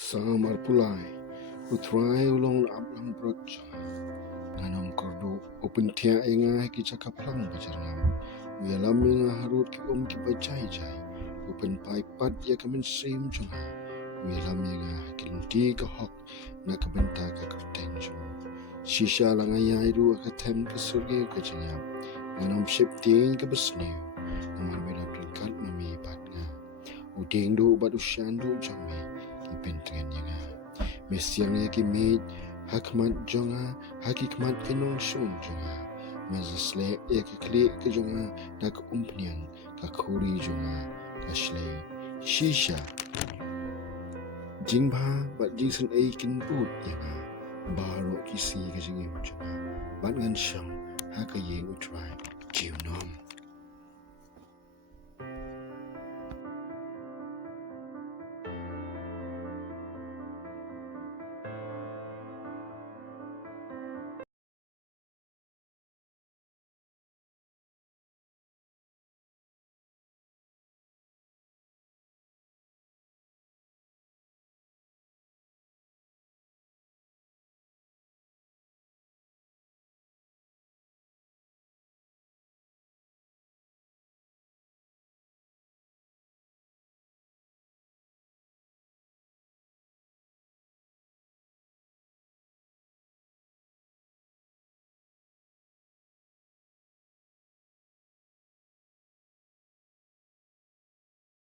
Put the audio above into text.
Salm pulai utrai ulong ablang brocha nanam kordo open tia enga ki cakap lang bajarngam uyalam enga harut ki ki bajai jai open pai pat ya kamen sim junga uyalam enga kinti ka hok na kabenta ka kerten jung shisha lang ayai ru ka tem ka surge ka jengam nanam septing ka besniu naman mela berkat mami patna udeng do bat usyandu jami ki pentengan yenga Mesiang ki mit hakmat jonga hakikmat kinong sun jonga mazasle ya kli ke jonga dak umpnian ka khuri jonga ka shle shisha jingba bat jingsen ai kin put yanga baro kisi ka jingim jonga bat ngan sham hakayeng utrai jiunom